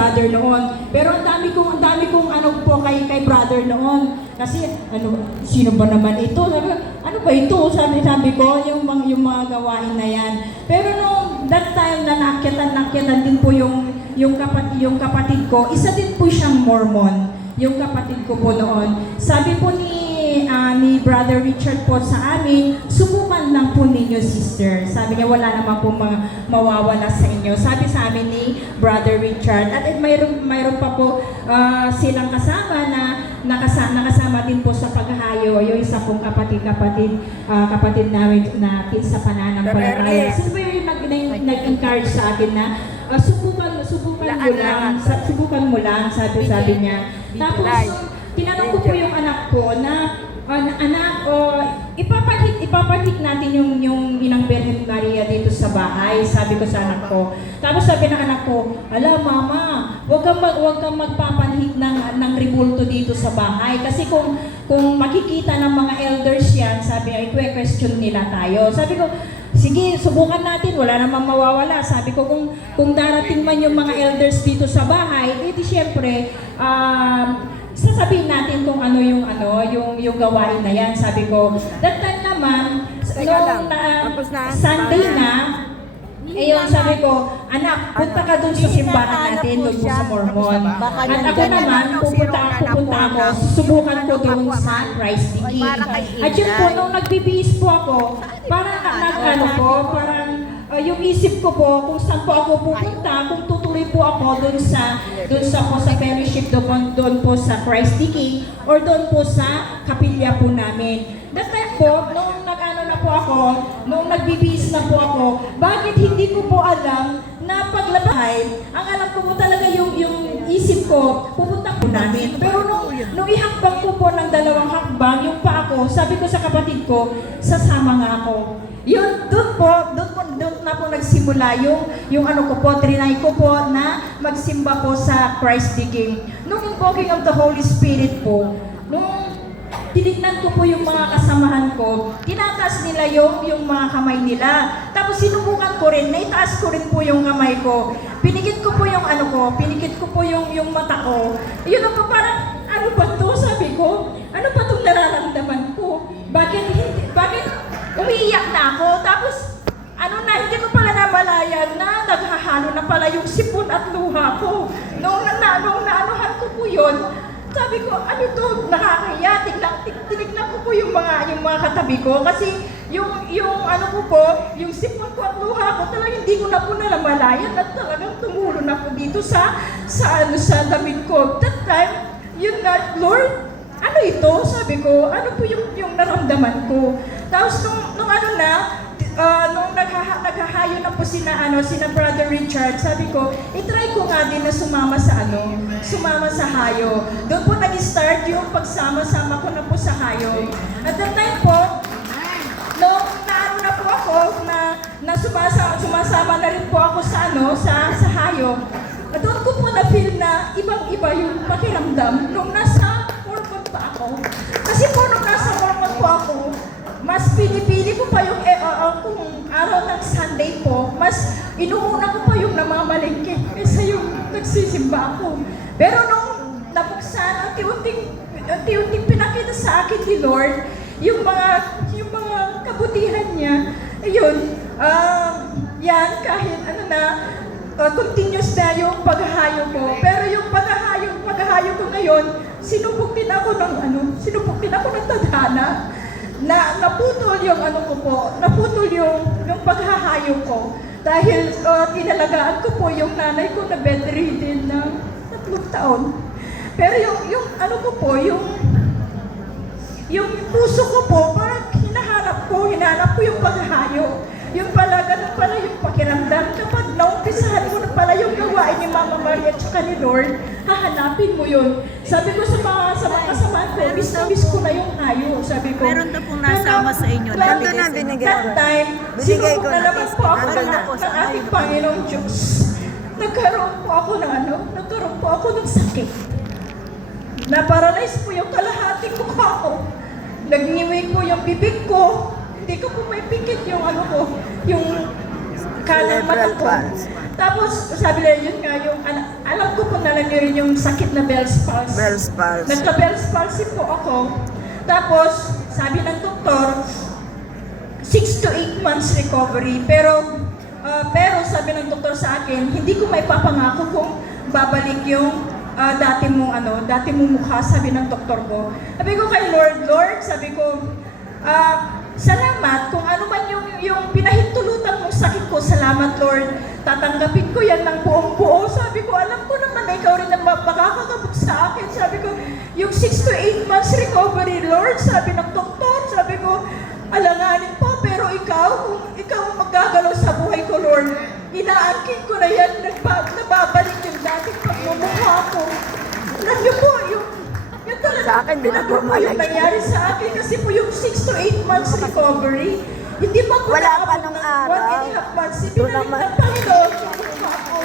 brother noon. Pero ang dami kong ano po kay brother noon. Kasi sino ba naman ito? Sabi, ano ba ito? Sabi ko, yung mga gawain na yan. Pero nung that time na nakyatan din po yung kapatid ko, isa din po siyang Mormon. Yung kapatid ko po noon. Sabi po ni Brother Richard po sa amin, subukan lang po ninyo, sister. Sabi niya, wala naman po mawawala sa inyo. Sabi sa amin ni Brother Richard. At mayroon pa po silang kasama na nakasama din po sa paghahayo. Yung isa pong kapatid namin sa pananampalataya. Sino ba yung nag-encourage sa akin na subukan mo lang, sabi niya. Tapos, tinanong ko po yung anak ko na, ipapalit natin yung Inang Birhen Maria dito sa bahay, sabi ko sa anak ko. Tapos sabi ng anak ko, ala mama, huwag kang magpapanhit ng rebulto dito sa bahay. Kasi kung makikita ng mga elders yan, sabi ay question nila tayo. Sabi ko, sige, subukan natin, wala namang mawawala. Sabi ko, kung darating man yung mga elders dito sa bahay, edi syempre, sasabihin natin kung ano yung gawain na yan. Sabi ko, that time naman, Sunday na, ayun, sabi ko, anak, punta ka dun sa simbahan natin, dun po sa Mormon. At ako naman, pupunta ako, subukan ko dun sa Christ the King. At yun po, nung nagbibihis po ako, parang yung isip ko po, kung saan po ako pupunta, kung tutuloy po ako dun sa fellowship doon po sa Christ the King, or doon po sa kapilya po namin. That time po, nung nung nagbibihis na po ako, bakit hindi ko po alam na paglabahay, ang alam ko po talaga yung isip ko, pupunta po namin. Pero nung ihakbang ko po ng 2 hakbang, yung pa ako, sabi ko sa kapatid ko, sasama nga ako. Yun, doon na po nagsimula yung ano ko po, trinay ko po na magsimba po sa Christ the King. Nung invoking of the Holy Spirit po, nung tinignan ko po yung mga kasamahan ko, tinataas nila yung mga kamay nila. Tapos sinubukan ko rin, naitaas ko rin po yung kamay ko. Pinikit ko po yung pinikit ko po yung mata ko. Yun po parang, ano ba to? Sabi ko, ano pa itong nararamdaman ko? Bakit umiiyak na ako? Tapos, hindi ko pala namalayan na naghahalo na pala yung sipon at luha ko. Nung naanuhan ko po yun, sabi ko, ano to, nakakaya, tinignan ko po yung mga katabi ko kasi yung sipon ko at luha ko, talagang hindi ko na po nalamalayan at talagang tumulo na po dito sa damit ko. That time, yun na, Lord, ano ito? Sabi ko, ano po yung naramdaman ko? Tapos nung naghahayo na po sina Brother Richard, sabi ko, itry ko nga din na sumama sa hayo. Doon po nag-start yung pagsama-sama ko na po sa hayo. At that time po, nung na po ako, na sumasama na rin po ako sa hayo, at doon ko po na-feel na ibang-iba yung pakiramdam nung nasa Mormon pa ako. Kasi po nung nasa Mormon po ako, mas pinipili ko pa yung kung araw ng Sunday po, mas inuuna ko pa yung namamalengke kaysa yung nagsisimba ako. Pero nung nabuksan, unti-unting pinakita sa akin ni Lord yung mga kabutihan niya. Ayun, yan kahit continuous na yung paghahayo ko. Pero yung paghahayo ko ngayon, sinubok din ako ng tadhana. Naputol yung naputol yung paghahayo ko. Dahil inalagaan ko po yung nanay ko na bedridden ng 3 taon. Pero yung puso ko po, parang hinahanap ko yung paghahayo. Yung pala, ganun pala yung pakiramdam. Kapag naumpisahan mo na pala yung gawain ni Mama Maria at saka ni Lord, hahanapin mo yun. Sabi ko sa mga kasamahan ko, miss ko na yung hayo. Sabi ko, meron na pong nasama sa inyo. That time, sinubok na naman po ako ng ating Panginoong Diyos. Nagkaroon po ako ng sakit. Na-paralyze po yung kalahating mukha ko. Nagniwi po yung bibig ko. Hindi ko po may pikit yung yung kanan mata ko. Tapos sabi nila yun nga, alam ko po na lang yun yung sakit na Bell's palsy. Bell's palsy. Nagka-Bell's palsy po ako. Tapos, sabi ng doktor, 6 to 8 months recovery. Pero sabi ng doktor sa akin, hindi ko may papangako kung babalik yung dati mong mukha, sabi ng doktor ko. Sabi ko kay Lord, sabi ko, salamat kung ano man yung pinahintulutan mong sakit ko, salamat Lord. Tatanggapin ko yan ng buong buo. Sabi ko, alam ko naman na ikaw rin ang makakagabot sa akin. Sabi ko, yung 6 to 8 months recovery, Lord, sabi ng doktor, sabi ko, alanganin pa, pero kung ikaw ang maggagalaw sa buhay ko, Lord, inaangkin ko na yan, nababalik yung dating pagmumukha ko. Alam niyo po, yung talaga, Sa akin, binagmamalaki. yung nangyari sa akin, kasi po yung 6 to 8 months recovery, hindi pa ko Wala pa naabot nung ng araw. 1.5 months, Doon pinalik naman. ng Panginoon yung mukha ko.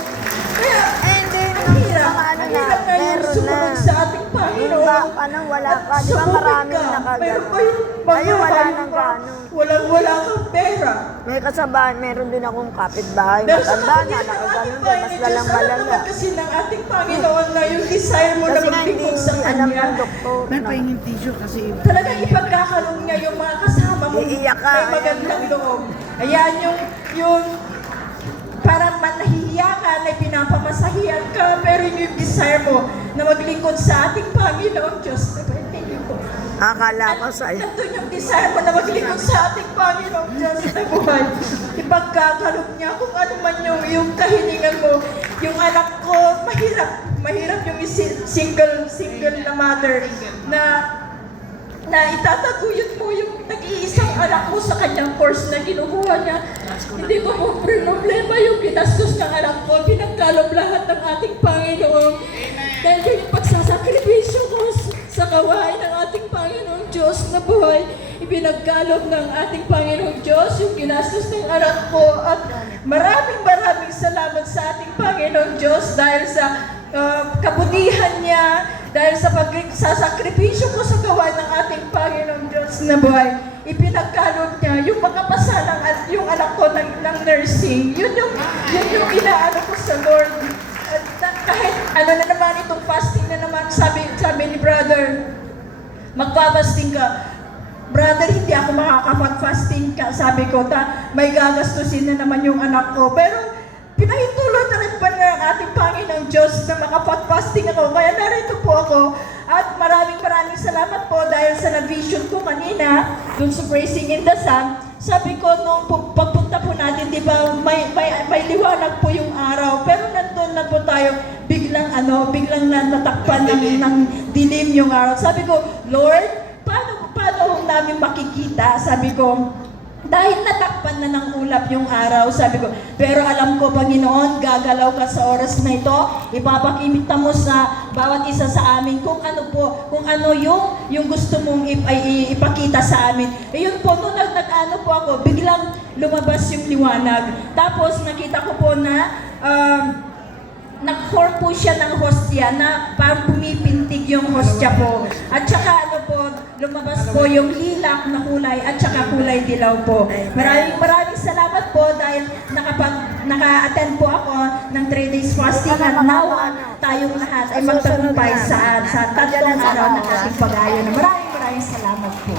Kaya, Hindi, ang hirap, mga ang hirap na yung meron sumunod na. sa ating Yung Panginoon. nang wala At pa. Di ba sumubok maraming ka, nakagano? meron pa yung Ngayon wala kayo nang pa, gano'n. wala kang pera. May kasabahan, meron din akong kapitbahay. Dahil sa Matanda na, kapatid ng nakaganon ating din. Mas Panginoon, lalang Diyos, alam malala. naman kasi ng ating Panginoon na yung desire mo na Kasi nga hindi maglingkod sa alam Kanya. ng doktor. May pahingin tissue kasi Talaga ipagkakaroon niya yung mga kasama mo Iiyak ka, may magandang loob. Ayan yung parang nahihiya ka, na pinapamasahiyan ka, pero yung desire mo na maglingkod sa ating Panginoon Diyos. Thank you po. Akala ko sa'yo. Nandun yung desire mo na maglingkod sa ating Panginoon Diyos na buhay. Ipagkakalog niya kung ano man yung kahilingan mo. Yung anak ko, mahirap yung single na mother na itataguyod mo yung nag-iisang anak mo sa kanyang course na kinukuha niya. Hindi ko po problema yung ginastos ng anak ko. Pinagkalob lahat ng ating Panginoon. Dahil yun yung pagsasakripisyo ko sa gawain ng ating Panginoong Diyos na buhay. Ipinagkalob ng ating Panginoong Diyos yung ginastos ng anak ko. At maraming salamat sa ating Panginoong Diyos dahil sa kabutihan niya, dahil sa pagsasakripisyo ko sa gawain ng ating Panginoong Diyos na buhay. Ipinagkaloob niya yung makapasa yung anak ko ng nursing. Yun yung inaano ko sa Lord. At kahit ano na naman itong fasting na naman, sabi ni brother, magpapasting ka. Brother, hindi ako makakapag-fasting ka. Sabi ko, may gagastusin na naman yung anak ko. Pero pinahintulot na rin pa ng ating Panginoong Diyos na makapag-fasting ako. Kaya narito po ako. At maraming salamat po dahil sa na-vision ko kanina dun sa Praising in the Sun. Sabi ko, nung pagpunta po natin, di ba, may liwanag po yung araw. Pero nandun na po tayo, biglang natakpan ng dilim yung araw. Sabi ko, Lord, paano namin makikita? Sabi ko, dahil natakpan na ng ulap yung araw, sabi ko, pero alam ko, Panginoon, gagalaw ka sa oras na ito, ipapakimita mo sa bawat isa sa amin kung ano yung gusto mong ipakita sa amin. Yun po, nung nag-ano po ako, biglang lumabas yung liwanag. Tapos nakita ko po na nag-form po siya ng hostya na parang pumipintig yung hostya po. At saka lumabas po yung lilac na kulay at saka kulay dilaw po. Maraming salamat po dahil naka-attend po ako ng 3 days fasting at nawa tayong lahat ay magtagumpay sa tatlong araw ng ating pag-aayon. Maraming salamat po.